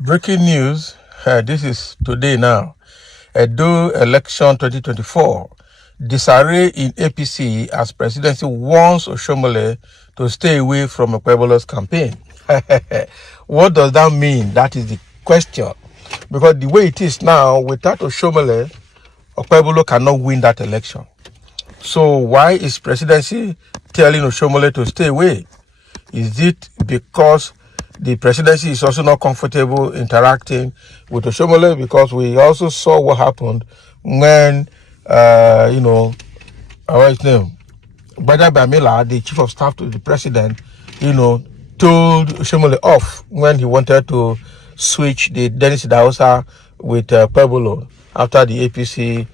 Breaking news. This is today now. Edo election 2024. Disarray in APC as presidency warns Oshomole to stay away from Okpehbolo's campaign. What does that mean? That is the question. Because the way it is now, without Oshomole, Okpehbolo cannot win that election. So why is presidency telling Oshomole to stay away? Is it because the presidency is also not comfortable interacting with Oshomole? Because we also saw what happened when, what's his name? Brother Bamila, the chief of staff to the president, told Oshomole off when he wanted to switch the Dennis Daosa with Okpehbolo after the APC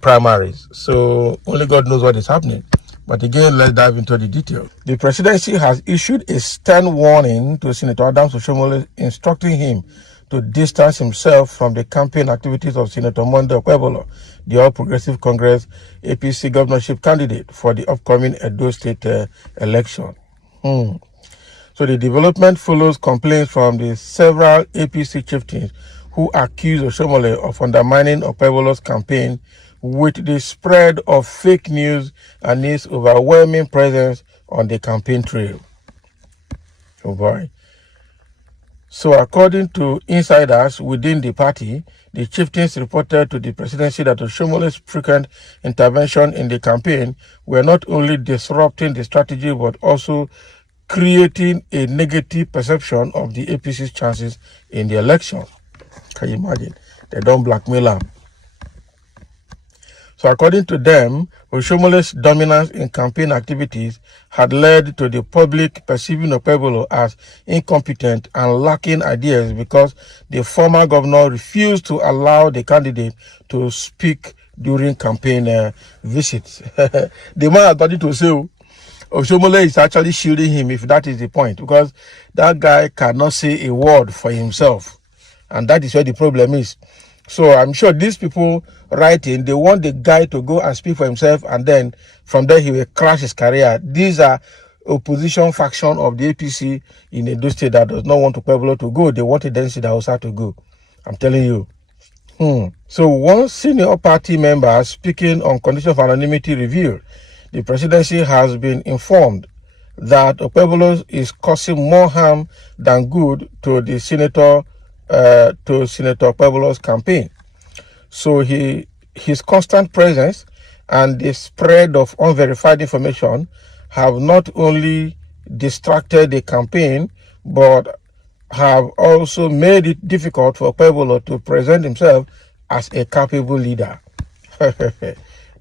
primaries. So only God knows what is happening. But again, let's dive into the details. The presidency has issued a stern warning to Senator Adams Oshomole, instructing him to distance himself from the campaign activities of Senator Monday Okpehbolo, the All Progressive Congress APC governorship candidate for the upcoming Edo State election. So the development follows complaints from the several APC chieftains who accuse Oshomole of undermining Okpehbolo's campaign with the spread of fake news and his overwhelming presence on the campaign trail. Oh boy. So according to insiders within the party, the chieftains reported to the presidency that Oshomole's frequent intervention in the campaign were not only disrupting the strategy but also creating a negative perception of the APC's chances in the election. Can you imagine? They don't blackmail them. So according to them, Oshomole's dominance in campaign activities had led to the public perceiving Okpehbolo as incompetent and lacking ideas because the former governor refused to allow the candidate to speak during campaign visits. The man has started to say Oshomole is actually shielding him, if that is the point, because that guy cannot say a word for himself. And that is where the problem is. So I'm sure these people writing, they want the guy to go and speak for himself, and then from there he will crash his career. These are opposition faction of the APC in Edo State that does not want Okpehbolo to go. They wanted Dennis Daosa to go. I'm telling you. So one senior party member speaking on condition of anonymity revealed the presidency has been informed that Okpehbolo is causing more harm than good to the Senator Okpehbolo's campaign. So his constant presence and the spread of unverified information have not only distracted the campaign, but have also made it difficult for Okpehbolo to present himself as a capable leader.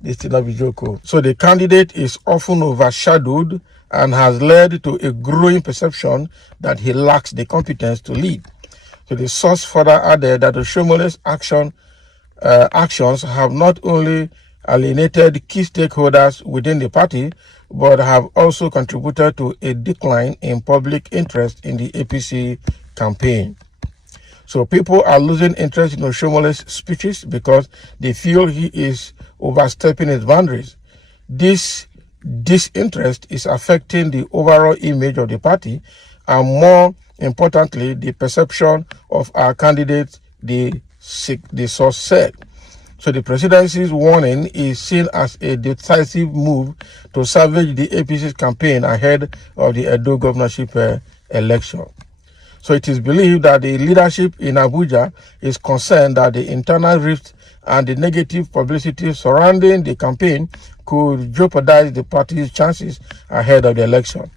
This is not a joke. So the candidate is often overshadowed and has led to a growing perception that he lacks the competence to lead. So the source further added that Oshomole's actions have not only alienated key stakeholders within the party, but have also contributed to a decline in public interest in the APC campaign. So people are losing interest in Oshomole's speeches because they feel he is overstepping his boundaries. This disinterest is affecting the overall image of the party and, more importantly, the perception of our candidates, the source said. So the presidency's warning is seen as a decisive move to salvage the APC's campaign ahead of the Edo governorship election. So it is believed that the leadership in Abuja is concerned that the internal rift and the negative publicity surrounding the campaign could jeopardize the party's chances ahead of the election.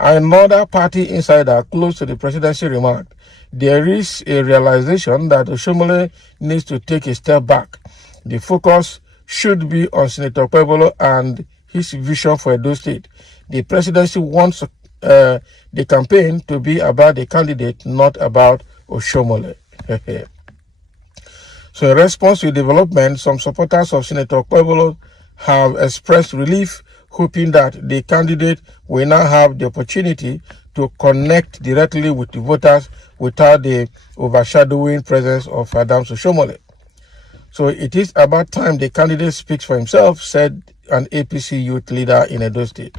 Another party insider close to the presidency remarked, there is a realization that Oshomole needs to take a step back. The focus should be on Senator Okpehbolo and his vision for Edo State. The presidency wants the campaign to be about the candidate, not about Oshomole. So in response to development, some supporters of Senator Okpehbolo have expressed relief, hoping that the candidate will now have the opportunity to connect directly with the voters without the overshadowing presence of Adams Oshomole. So it is about time the candidate speaks for himself, said an APC youth leader in Edo State.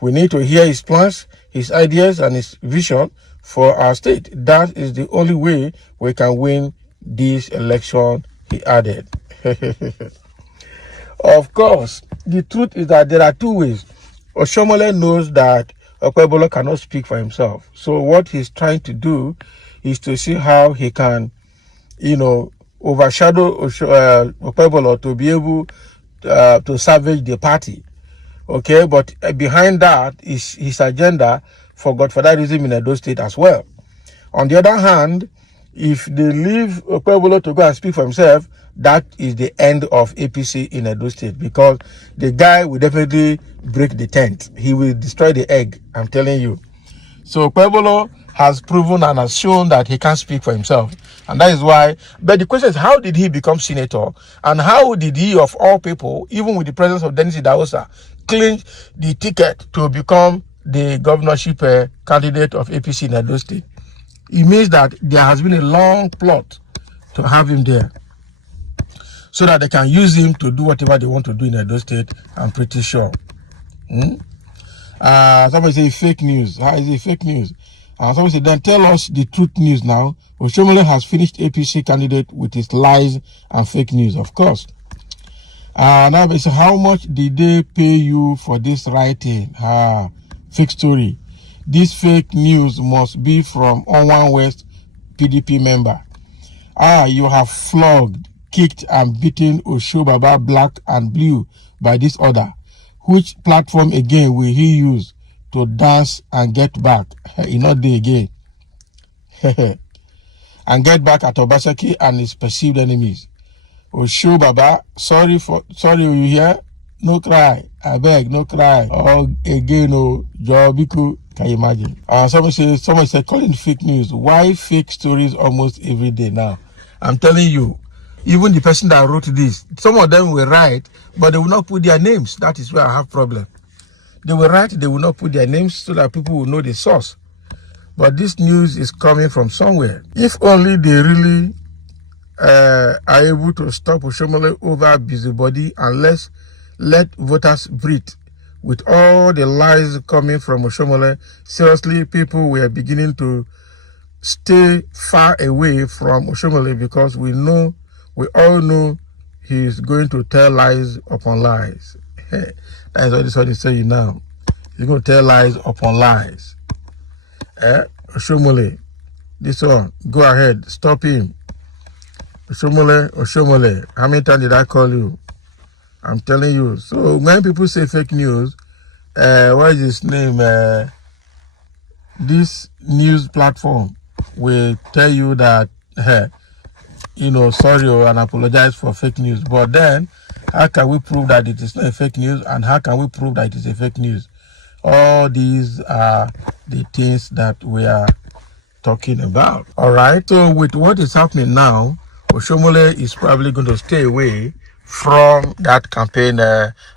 We need to hear his plans, his ideas, and his vision for our state. That is the only way we can win this election, he added. Of course, the truth is that there are two ways. Oshomole knows that Okpehbolo cannot speak for himself. So what he's trying to do is to see how he can, overshadow Okpehbolo to be able to salvage the party. Okay, but behind that is his agenda for godfatherism in Edo State as well. On the other hand, if they leave Okpehbolo to go and speak for himself, that is the end of APC in Edo State, because the guy will definitely break the tent. He will destroy the egg, I'm telling you. So Okpehbolo has proven and has shown that he can speak for himself. And that is why, but the question is, how did he become senator? And how did he, of all people, even with the presence of Dennis Idahosa, clinch the ticket to become the governorship candidate of APC in Edo State? It means that there has been a long plot to have him there, so that they can use him to do whatever they want to do in Edo State, I'm pretty sure. Somebody say fake news. How is it fake news? Somebody say, then tell us the truth news now. Oshomole has finished APC candidate with his lies and fake news, of course. Now they say, how much did they pay you for this writing? Fake story. This fake news must be from Onwan West PDP member. You have flogged, kicked and beaten Oshobaba black and blue by this order. Which platform again will he use to dance and get back? He not there again. And get back at Obaseki and his perceived enemies. Oshobaba, sorry, you hear? No cry. I beg, no cry. Oh, again, Jobiku. Can you imagine? Someone said, calling fake news. Why fake stories almost every day now? I'm telling you, even the person that wrote this, some of them will write, but they will not put their names. That is where I have problem. They will write, they will not put their names so that people will know the source. But this news is coming from somewhere. If only they really are able to stop Oshomole over busybody, and let voters breathe. With all the lies coming from Oshomole, seriously, people were beginning to stay far away from Oshomole, because we all know he's going to tell lies upon lies. That's what he's saying now. He's going to tell lies upon lies. Oshomole, this one, go ahead, stop him. Oshomole, how many times did I call you? I'm telling you. So when people say fake news, what is his name? This news platform will tell you that, sorry and apologize for fake news. But then, how can we prove that it is not a fake news? And how can we prove that it is a fake news? All these are the things that we are talking about. All right. So with what is happening now, Oshomole is probably going to stay away from that campaign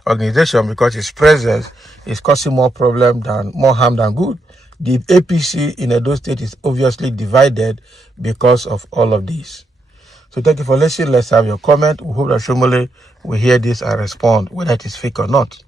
organization, because his presence is causing more harm than good. The APC in Edo State is obviously divided because of all of this. So thank you for listening. Let's have your comment. We hope that Oshomole will hear this and respond, whether it is fake or not.